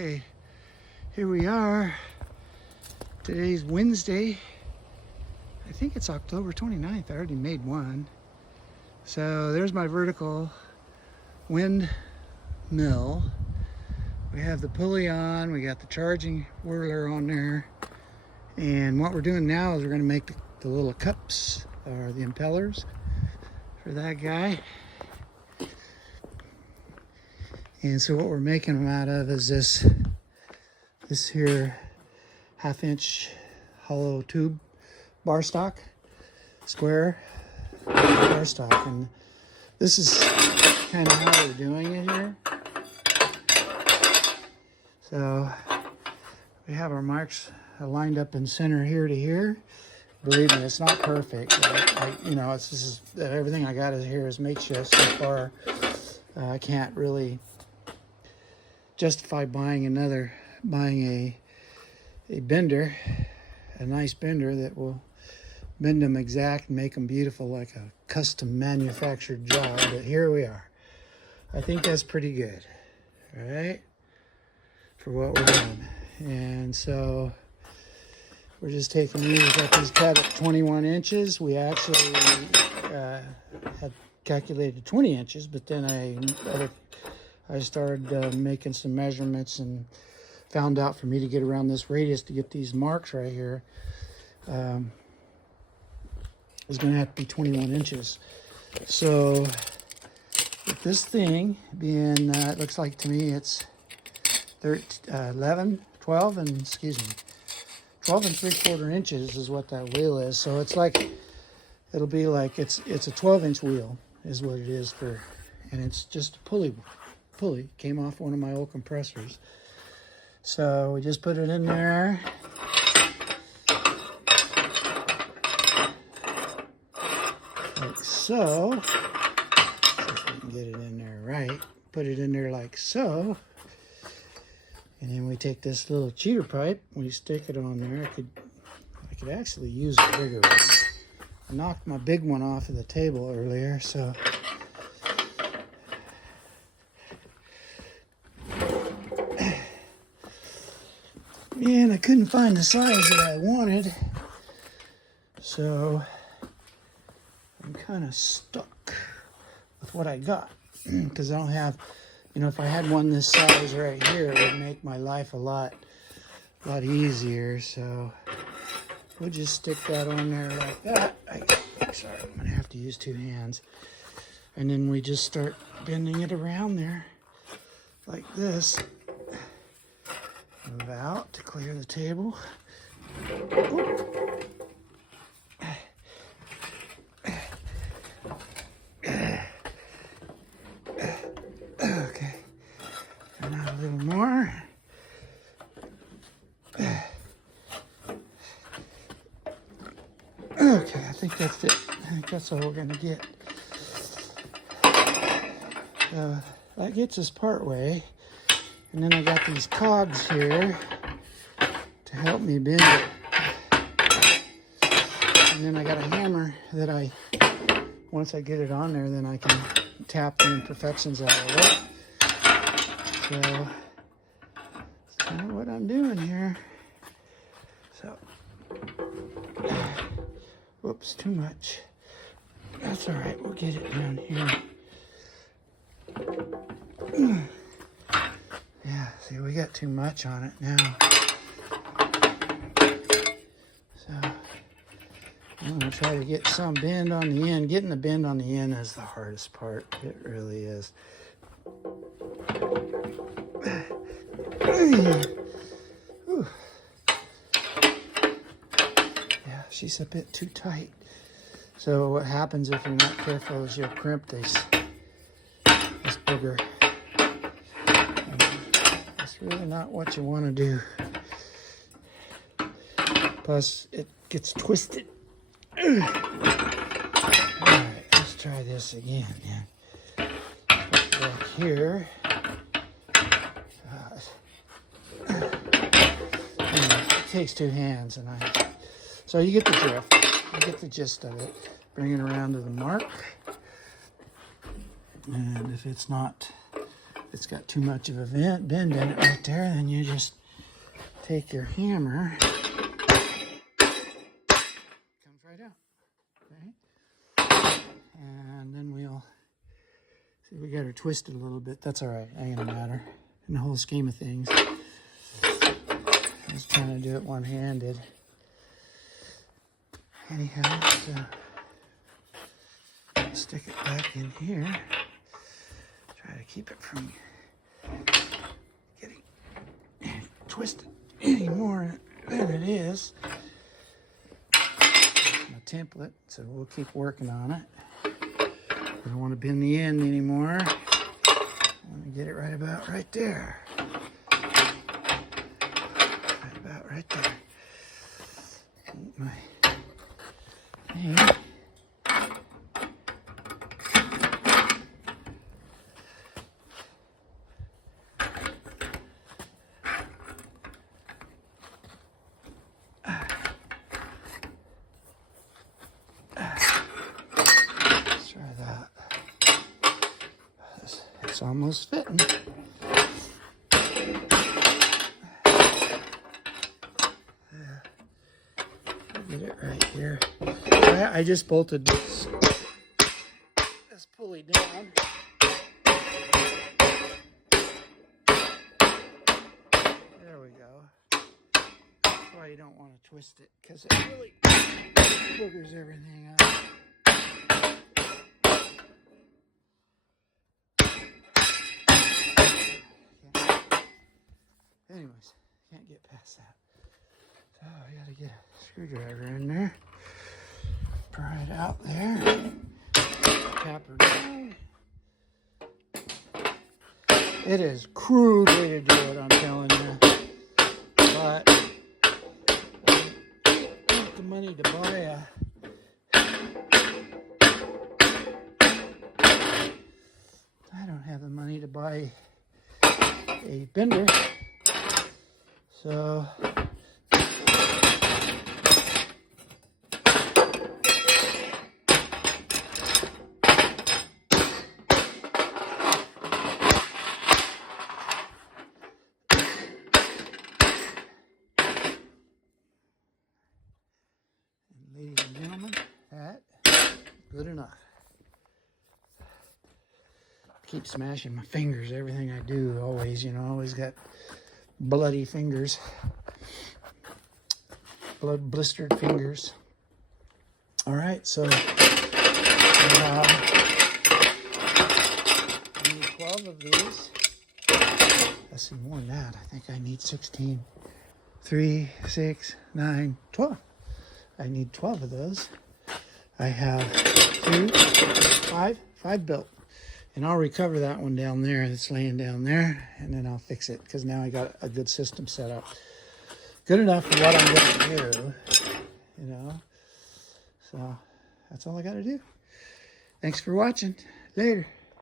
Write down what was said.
Hey, here we are. Today's Wednesday. I think it's October 29th. I already made one. So there's my vertical windmill. We have the pulley on. We got the charging whirler on there. And what we're doing now is we're going to make the little cups or the impellers for that guy. And so what we're making them out of is this here 1/2 inch hollow tube bar stock, square bar stock. And this is kind of how we're doing it here. So we have our marks lined up in center here to here. Believe me, it's not perfect. Everything I got here is makeshift so far. I can't really justify buying a bender, a nice bender that will bend them exact and make them beautiful like a custom manufactured job. But here we are. I think that's pretty good, all right, for what we're doing. And so we're just taking these. We got these cut at 21 inches. We actually had calculated 20 inches, but then I started making some measurements and found out for me to get around this radius to get these marks right here is going to have to be 21 inches. So with this thing being, it looks like to me it's 12 and 3/4 inches is what that wheel is. So it's like, it'll be like, it's a 12-inch wheel is what it is for, and it's just a pulley came off one of my old compressors. So we just put it in there. Like so. See if we can get it in there right. Put it in there like so. And then we take this little cheater pipe, we stick it on there. I could actually use a bigger one. I knocked my big one off of the table earlier, so and I couldn't find the size that I wanted, so I'm kind of stuck with what I got because I don't have, if I had one this size right here, it would make my life a lot easier. So we'll just stick that on there like that. Sorry, I'm gonna have to use two hands, and then we just start bending it around there like this. Move out to clear the table. Okay, and now a little more. Okay, I think that's it. I think that's all we're gonna get. That gets us part way. And then I got these cogs here to help me bend it. And then I got a hammer that once I get it on there, then I can tap the imperfections out of it. So that's kind of what I'm doing here. So, whoops, too much. That's all right, we'll get it down here. Yeah, see, we got too much on it now. So I'm going to try to get some bend on the end. Getting the bend on the end is the hardest part. It really is. Yeah, she's a bit too tight. So what happens if you're not careful is you'll crimp this booger. Really not what you want to do. Plus, it gets twisted. All right, let's try this again. Back here. It takes two hands, so you get the drift. You get the gist of it. Bring it around to the mark, and if it's not it's got too much of a bend in it right there, then you just take your hammer, comes right out. Okay? And then we'll see, we got her twisted a little bit. That's all right, ain't gonna matter in the whole scheme of things. I was trying to do it one-handed. Anyhow, so stick it back in here. Try to keep it from getting twisted any more than it is. My template, so we'll keep working on it. I don't want to bend the end anymore. I want to get it right about right there. Right about right there. My thing. It's almost fitting. Get it right here. I just bolted this pulley down. There we go. That's why you don't want to twist it, because it really boogers everything up. Anyways, can't get past that. So I gotta get a screwdriver in there. Pry it out there. Tap her down. It is a crude way to do it, I'm telling you. But I don't have the money to buy a bender. So ladies and gentlemen, that good enough. Keep smashing my fingers, everything I do, always, you know, always got bloody fingers, blood blistered fingers. All right, so I need 12 of these. Let's see, more than that. I think I need 16. 3, 6, 9, 12. I need 12 of those. I have 5 built. And I'll recover that one down there that's laying down there, and then I'll fix it, because now I got a good system set up. Good enough for what I'm going to do, you know. So that's all I got to do. Thanks for watching. Later.